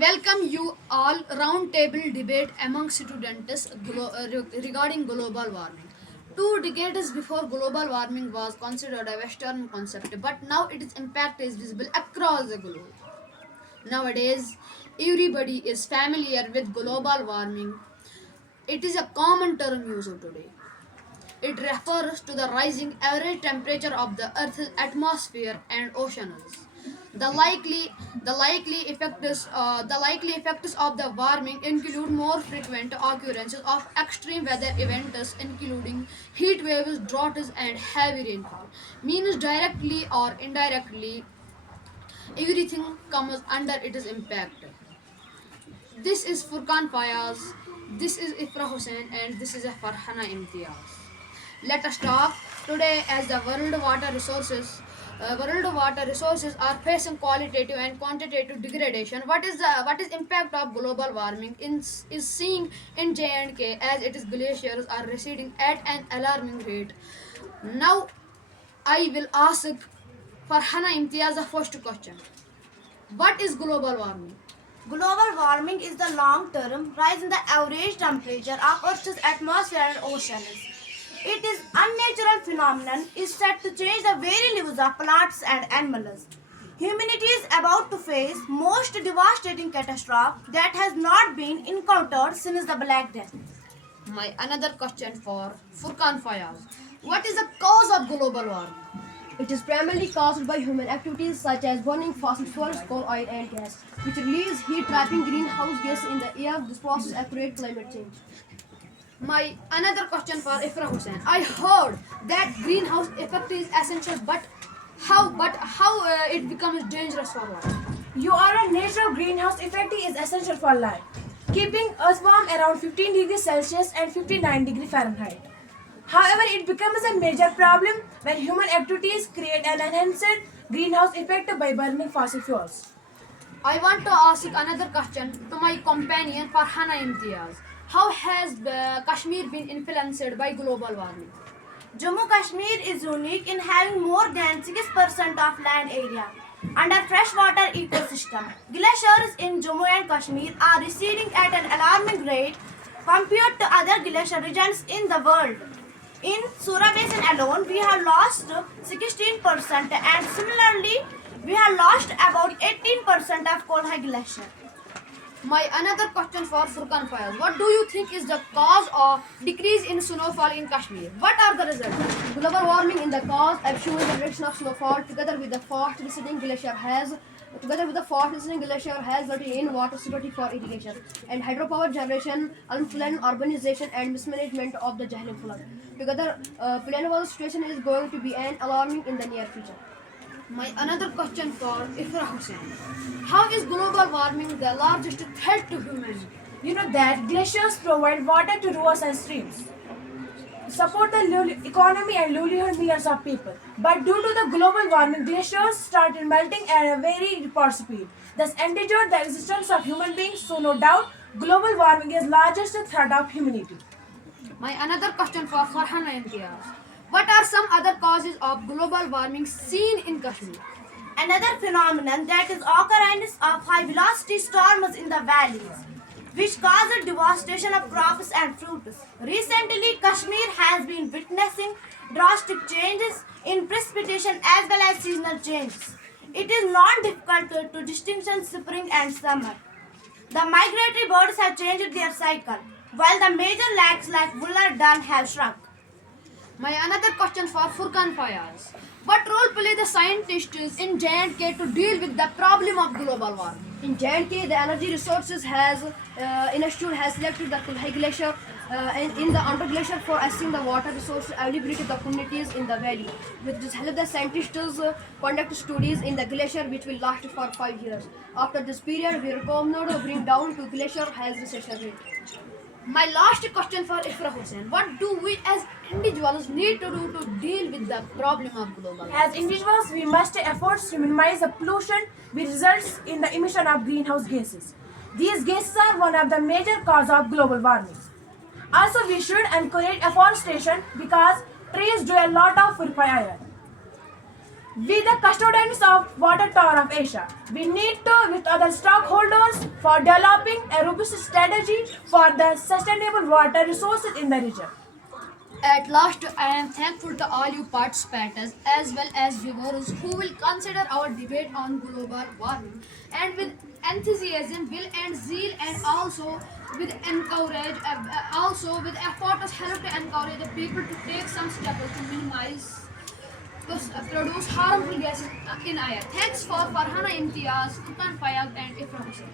welcome you all roundtable debate among students regarding global warming. 2 decades before global warming was considered a Western concept, but now its impact is visible across the globe. Nowadays, everybody is familiar with global warming. It is a common term used today. It refers to the rising average temperature of the Earth's atmosphere and oceans. The likely effects of the warming include more frequent occurrences of extreme weather events, including heat waves, droughts, and heavy rainfall. Means directly or indirectly, everything comes under its impact. This is Furkan Fayaz, this is Ifra Hussain, and this is Farhana Imtiaz. Let us talk today as the world water resources are facing qualitative and quantitative degradation. What is impact of global warming is seen in J&K as its glaciers are receding at an alarming rate. Now I will ask Farhana Imtiaz the first question. What is global warming? Global warming is the long-term rise in the average temperature of Earth's atmosphere and oceans. It is unnatural phenomenon is said to change the very lives of plants and animals. Humanity is about to face most devastating catastrophe that has not been encountered since the Black Death. My another question for Furkan Fayaz. What is the cause of global warming? It is primarily caused by human activities such as burning fossil fuels, coal, oil, and gas, which release heat trapping greenhouse gases in the air. This process accelerates climate change. My another question for Ifra Hussain. I heard that greenhouse effect is essential, but how it becomes dangerous for life? Your natural greenhouse effect is essential for life, keeping us warm around 15 degrees Celsius and 59 degrees Fahrenheit. However, it becomes a major problem when human activities create an enhanced greenhouse effect by burning fossil fuels. I want to ask another question to my companion Farhana Imtiaz. How has Kashmir been influenced by global warming? Jammu Kashmir is unique in having more than 6% of land area under freshwater ecosystem. Glaciers in Jammu and Kashmir are receding at an alarming rate compared to other glacier regions in the world. In Sura Basin alone, we have lost 16%, and similarly, we have lost about 18% of Kolhai Glacier. My another question for Furkan Fayaz. What do you think is the cause of decrease in snowfall in Kashmir? What are the results? Global warming in the cause assures the reduction of snowfall together with the fast receding glacier has resulted in water security for irrigation and hydropower generation, unplanned urbanization, and mismanagement of the Jahlim flood. Together, planable situation is going to be an alarming in the near future. My another question for Ifra Hussain. How is global warming the largest threat to humanity? You know that glaciers provide water to rivers and streams, support the economy and livelihood millions of people. But due to the global warming, glaciers started melting at a very rapid speed, thus endangered the existence of human beings. So no doubt, global warming is largest threat of humanity. My another question for Farhana Imtiaz. What are some other causes of global warming seen in Kashmir? Another phenomenon that is occurrence of high-velocity storms in the valleys, which causes devastation of crops and fruits. Recently, Kashmir has been witnessing drastic changes in precipitation as well as seasonal changes. It is not difficult to distinguish spring and summer. The migratory birds have changed their cycle, while the major lakes like Vular Dam have shrunk. My another question for Furkan Fayaz. What role play the scientists in J&K to deal with the problem of global warming? In J&K, the Energy Resources Institute has selected the Kulhai Glacier and in the under glacier for assessing the water resource availability of the communities in the valley. With this help, the scientists conduct studies in the glacier which will last for 5 years. After this period, we recommend to bring down to glacier has recession rate. My last question for Ifra Hussain. What do we as individuals need to do to deal with the problem of global warming? As individuals, we must take efforts to minimize the pollution which results in the emission of greenhouse gases. These gases are one of the major causes of global warming. Also, we should encourage afforestation because trees do a lot of purify air. We, the custodians of Water Tower of Asia, we need to, with other stakeholders, for developing a robust strategy for the sustainable water resources in the region. At last, I am thankful to all you participants as well as viewers who will consider our debate on global warming and with enthusiasm, will and zeal, and also with also with efforts help to encourage the people to take some steps to minimize produce harmful gases in air. Thanks for Farhana Imtiaz, Furkan Fayaz, and Ifra Hussain.